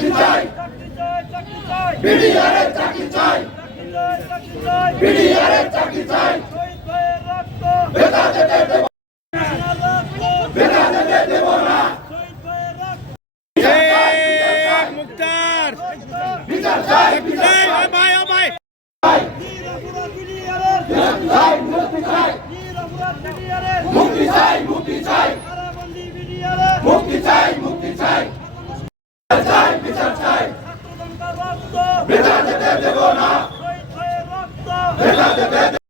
চাকরি চাই। চাকরি চাই বিডিআরের চাকরি চাই চাকরি চাই বিডিআরের চাকরি চাই শহীদ ভাইয়ের রক্ত বেতা যেতে দেব আমার রক্ত বেতা যেতে দেব না শহীদ ভাইয়ের রক্ত মুক্তার বিচার চাই বিচার এই ও ভাই ও ভাই চাই বীর অপরাধ বিডিআরের চাই মুক্তি চাই বীর অপরাধ বিডিআরের মুক্তি চাই মুক্তি চাই কারাবন্দী বিডিআরের মুক্তি চাই মুক্তি চাই বিচার চাই বিচার চাই ছাত্রজনতার রক্ত বেতা যেতে দেব না শহীদ ভাইয়ের রক্ত বেতা যেতে দেব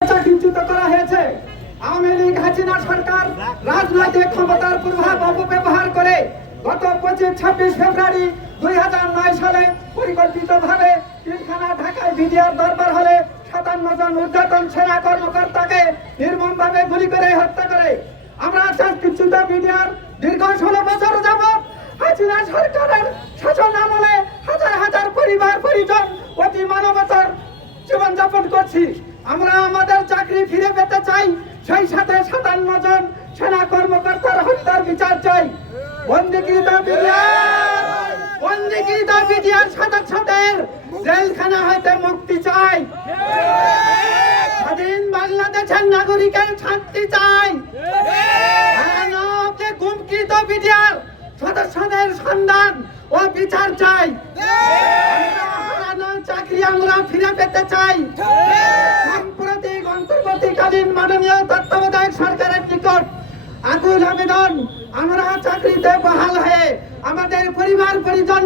চাকরিচ্যুত করা হয়েছে আওয়ামী লীগ হাসিনা সরকার রাজনৈতিক ক্ষমতার প্রভাব অপব্যবহার করে গত পঁচিশ ছাব্বিশ ফেব্রুয়ারি দুই হাজার নয় সালে পরিকল্পিত ভাবে পিলখানা ঢাকায় বিডিআর দরবার হলে সাতান্ন জন উর্ধ্বতন সেনা কর্মকর্তাকে নির্মমভাবে গুলি করে হত্যা করে। আমরা চাকরিচ্যুত বিডিআর দীর্ঘ ষোলো বছর যাবত হাসিনা সরকারের শাসন আমলে হাজার হাজার পরিবার, পরিজন অতি মানবতার জীবনযাপন করছি। আমরা আমাদের চাকরি ফিরে পেতে চাই সেই সাথে সাতান্ন জন সেনা কর্মকর্তার হত্যার বিচার চাই। বন্দিকৃত বন্দিকৃত বিডিআর সদস্যদের জেলখানা হইতে মুক্তি চাই। স্বাধীন বাংলাদেশের নাগরিকের শান্তি চাই। গুমকৃত বিডিআর সদস্যদের সন্ধান ও বিচার চাই। চাকরি আমরা ফিরে পেতে চাই। অন্তর্বর্তীকালীন মাননীয় তত্ত্বাবধায়ক সরকারের নিকট আকুল আবেদন, আমরা চাকরিতে বহাল হয়ে আমাদের পরিবার, পরিজন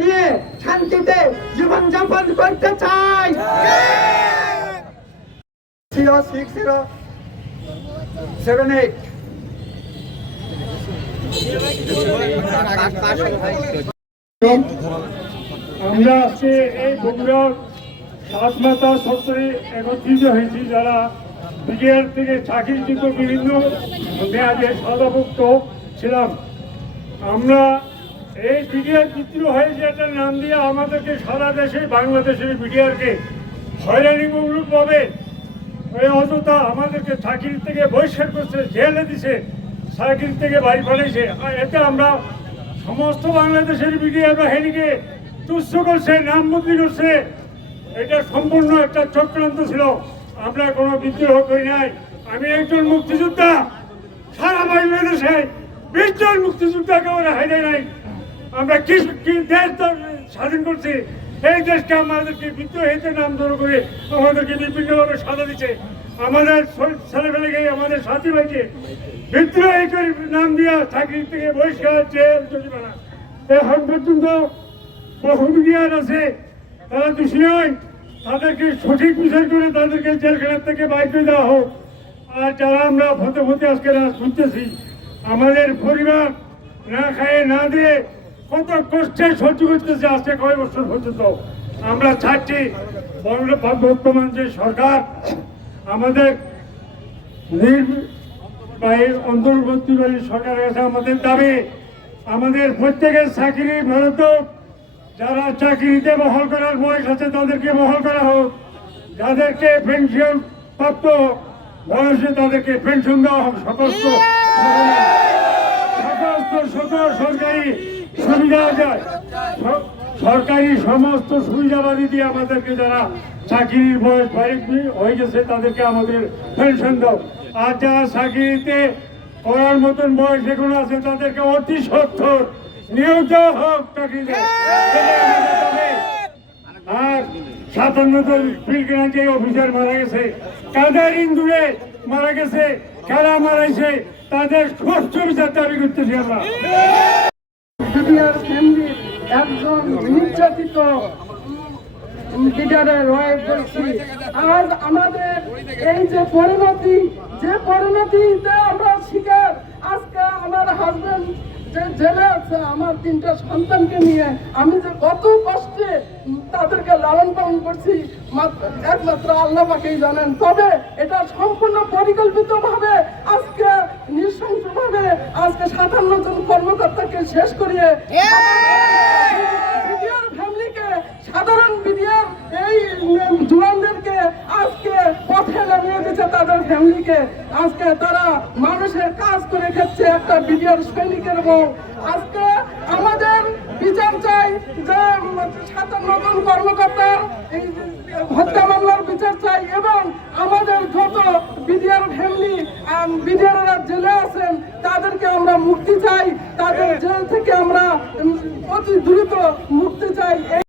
নিয়ে শান্তিতে জীবন যাপন করতে চাই। আমরা আজকে এই বগুড়ার সাতমাতা সত্তরে একত্রিত হয়েছি যারা বিডিআর থেকে চাকরিচ্যুত বিভিন্ন মেয়াদে সাদাভুক্ত ছিলাম। আমরা এই বিডিআর বিদ্রোহ হয়েছে একটা নাম দিয়ে আমাদেরকে সারা দেশে বাংলাদেশের বিডিআরকে হয়রানিমূলক ভাবে এই অযথা আমাদেরকে চাকরি থেকে বহিষ্কার করছে, জেলে দিছে চাকরি থেকে বাড়ি পাঠাইছে। আর এতে আমরা সমস্ত বাংলাদেশের মিডিয়া বাহিনীকে তুচ্ছ করছে নাম বদলি করছে। এটা সম্পূর্ণ একটা চক্রান্ত ছিল। আমরা কোনো বিদ্রোহ করি নাই। আমি একজন মুক্তিযোদ্ধা। সারা বাংলাদেশে বিশ জন মুক্তিযোদ্ধাকে ওরা হাইরে নাই। আমরা কি দেশ স্বাধীন করছি। এই দেশকে আমাদেরকে বিদ্রোহীতে নাম ধরে করে আমাদেরকে বিভিন্নভাবে সাজা দিচ্ছে। আমাদের ছ- ছেলেমেয়েকে আমাদের সাথী ভাইকে বিদ্রোহী করে নাম দিয়া চাকরি থেকে বহিষ্কার জেল জরিমানা। এখন পর্যন্ত বহু মিডিয়ার আছে, তারা দোষী নয়। তাদেরকে সঠিক বিচার করে তাদেরকে জেলখানা থেকে বাইর দেওয়া হোক। আর যারা আমরা ভতে ভতে আজকে শুনতেছি, আমাদের পরিবার না খায়, না দিয়ে, কত কষ্টে সহ্য করতেছে আজকে কয় বছর পর্যন্ত। আমরা বর্ণ- বর্তমান যে সরকার, আমাদের অন্তর্বর্তীকালীন সরকারের কাছে আমাদের দাবি, আমাদের প্রত্যেকের চাকরি ভারত যারা চাকরিতে বহাল করার বয়স আছে, তাদেরকে বহাল করা হোক। যাদেরকে পেনশন প্রাপ্ত বয়সে তাদেরকে পেনশন দেওয়া হোক। সমস্ত সমস্ত সকল সরকারি সুবিধা যায়। সরকারি সমস্ত সুবিধাবাদী দিয়ে আমাদেরকে যারা চাকরির বয়স বাইরে হয়ে গেছে তাদেরকে আমাদের পেনশন দাও। আর যারা চাকরিতে করার মতন বয়স এগুলো আছে, তাদেরকে অতি সত্তর আর সাতান্ন জন পিলগ্রাম যে অফিসার মারা গেছে। কাদের ইন্দুরে মারা গেছে কারা মারাইছে, তাদের স্পষ্ট বিচার দাবি করতেছি আমরা। নির্যাতিত লিডারে রয়ে বলছি আজ আমাদের এই যে পরিণতি, যে পরিণতিতে আমরা শিকার, আজকে আমার হাজবেন্ড জেলে আছে আমার তিনটা সন্তানকে নিয়ে। আমি যে কত কষ্টে তাদেরকে লালন পালন করছি মাত্র একমাত্র আল্লাহ পাকেই জানেন। তবে এটা সম্পূর্ণ পরিকল্পিত ভাবে আজকে নৃশংস ভাবে আজকে সাতান্ন জন কর্মকর্তাকে শেষ করিয়ে ফ্যামিলিকে সাধারণ বিডিআর এই জুয়ানদেরকে আজকে পথে নামিয়ে দিচ্ছে তাদের ফ্যামিলিকে আজকে তারা মানুষের কাজ করে খাচ্ছে একটা বিডিআর সৈনিকের বউ। আজকে আমাদের বিচার চাই সাতান্ন জন কর্মকর্তার হত্যা মামলার বিচার চাই এবং আমাদের যত বিডিআর ফ্যামিলি বিডিআররা জেলে আছেন, তাদেরকে আমরা মুক্তি চাই। তাদের জেল থেকে আমরা অতি দ্রুত